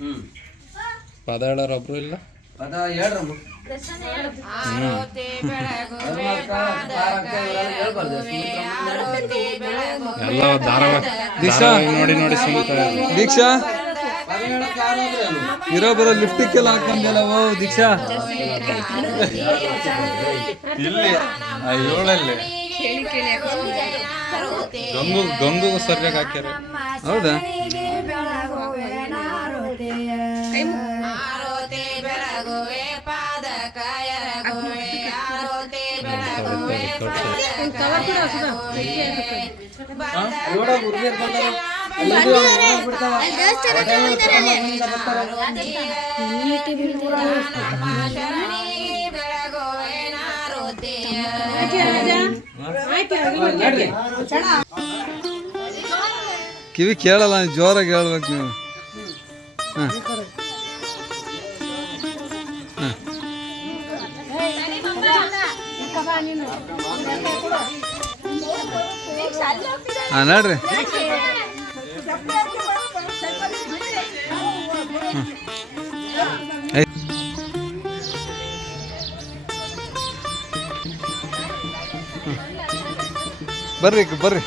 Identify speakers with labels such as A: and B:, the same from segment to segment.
A: ಹ್ಞೂ
B: ಪದ ಹೇಳೋರು ಒಬ್ರು ಇಲ್ಲ?
A: ಪದ ಹೇಳ್ರಮ್ಮ
B: ಎಲ್ಲ ಧಾರಾವಾಹಿ ದೀಕ್ಷಾ ನೋಡಿ ನೋಡಿ
C: ದೀಕ್ಷಾ? ಇರೋ ಬರೋ ಲಿಫ್ಟಿಕ್ಕೆಲ್ಲ ಹಾಕೊಂಡಲ್ಲ ಓ ದೀಕ್ಷಾ. ಇಲ್ಲಿ ಆ, ಏಳಲ್ಲಿ. ಗಂಗು ಗಂಗು ಸರ್ಯಾಗಿ ಹಾಕ್ಯಾರ. ಹೌದಾ? ಕಿವಿ ಕೇಳಲ್ಲ ಜೋರಾಗಿ ಹೇಳ್ಬೇಕು ನೀವು. ಹಾಂ. ಹಾಂ ನೋಡ್ರಿ. ಬರ್ರಿ ಬರ್ರಿ,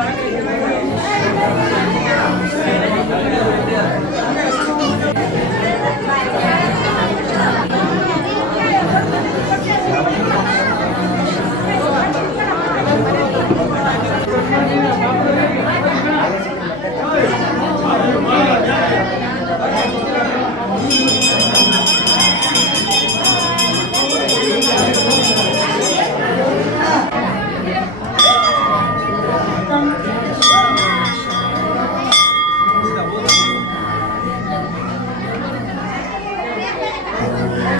C: பாக்குறேன்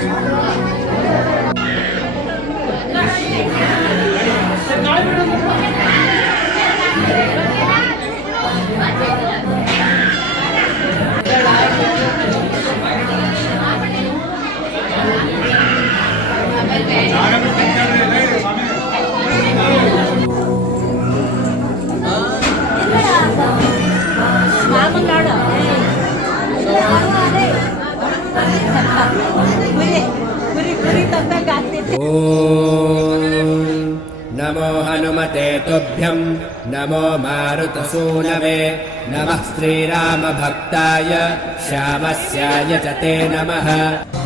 C: Thank you.
D: नमो हनुमते तुभ्यं नमो मारुतसूनवे नमः श्रीरामभक्ताय श्यामस्याय च ते नमो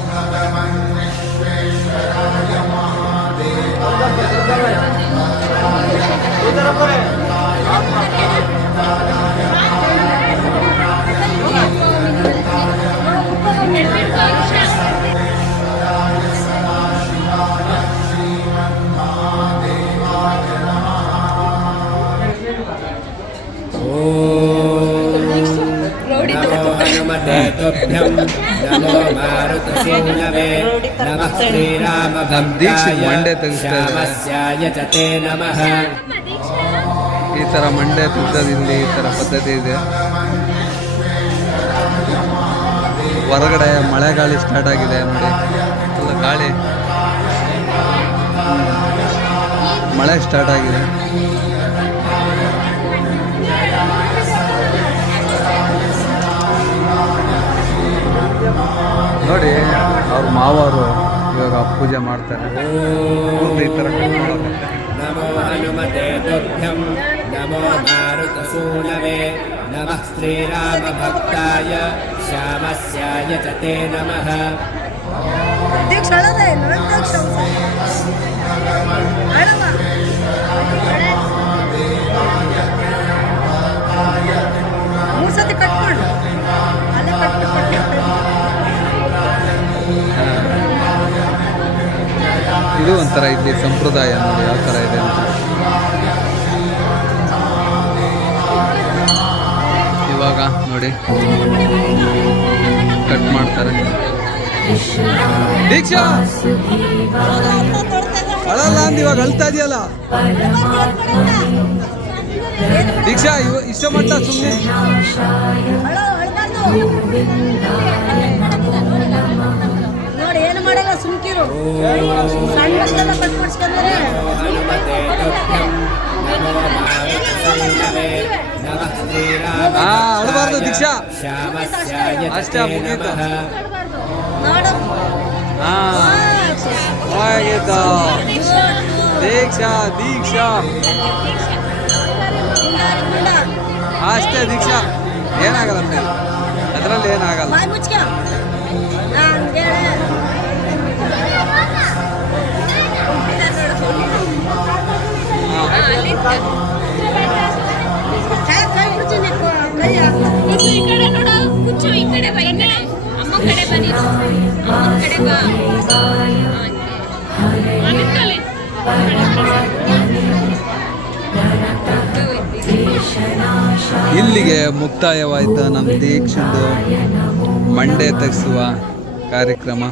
C: ಮಂಡೆ ಈ ತರ ಮಂಡೆ ತೆಗ್ಸೋದಿಂದ ಈ ತರ ಪದ್ಧತಿ ಇದೆ. ಹೊರಗಡೆ ಮಳೆಗಾಳಿ ಸ್ಟಾರ್ಟ್ ಆಗಿದೆ ನೋಡಿ. ಎಲ್ಲ ಗಾಳಿ. ಮಳೆ ಸ್ಟಾರ್ಟ್ ಆಗಿದೆ. ಅವರು ಇವಾಗ ಪೂಜೆ ಮಾಡ್ತಾರೆ. ಈ ಥರ
E: ನಮೋ ನಮೋ ಮಾರುತ ಸೂಲವೇ ನಮಃ ಶ್ರೀರಾಮ ಭಕ್ತಾಯ ಶ್ಯಾಮಸ್ಯಾಯ ಜತೆ ನಮಃ.
C: ಅಧ್ಯಕ್ಷ ಒಂಥರ ಇಲ್ಲಿ ಸಂಪ್ರದಾಯ ನೋಡಿ ಯಾವ ಥರ ಇದೆ ಅಂತ. ಇವಾಗ ನೋಡಿ. ಕಟ್ ಮಾಡ್ತಾರೆ. ದೀಕ್ಷಾ! ಅಂದ್ ಇವಾಗ ಅಳ್ತಾ ಇದೆಯಲ್ಲ? ದೀಕ್ಷಾ, ಇವ ಇಷ್ಟ ಮಟ್ಟ ಸುಮ್ಮನೆ
E: ನೋಡಿ, ಏನು ಮಾಡಲ್ಲ, ಸುಮ್ಕಿರು. ಸಣ್ಣ
C: ಅಳಬಾರ್ದು ದೀಕ್ಷಾ. ಅಷ್ಟೇ ಮುಗೀತು. ಹಾಗೀತ ದೀಕ್ಷಾ ದೀಕ್ಷಾ. ಅಷ್ಟೇ ದೀಕ್ಷಾ. ಏನಾಗಲ್ಲ ಅದ್ರಲ್ಲಿ ಏನಾಗಲ್ಲ. ಇಲ್ಲಿಗೆ ಮುಕ್ತಾಯವಾಯಿತು ನಮ್ಮ ದೀಕ್ಷೆಂದು ಮಂಡೆ ತೆಗೆಸುವ ಕಾರ್ಯಕ್ರಮ.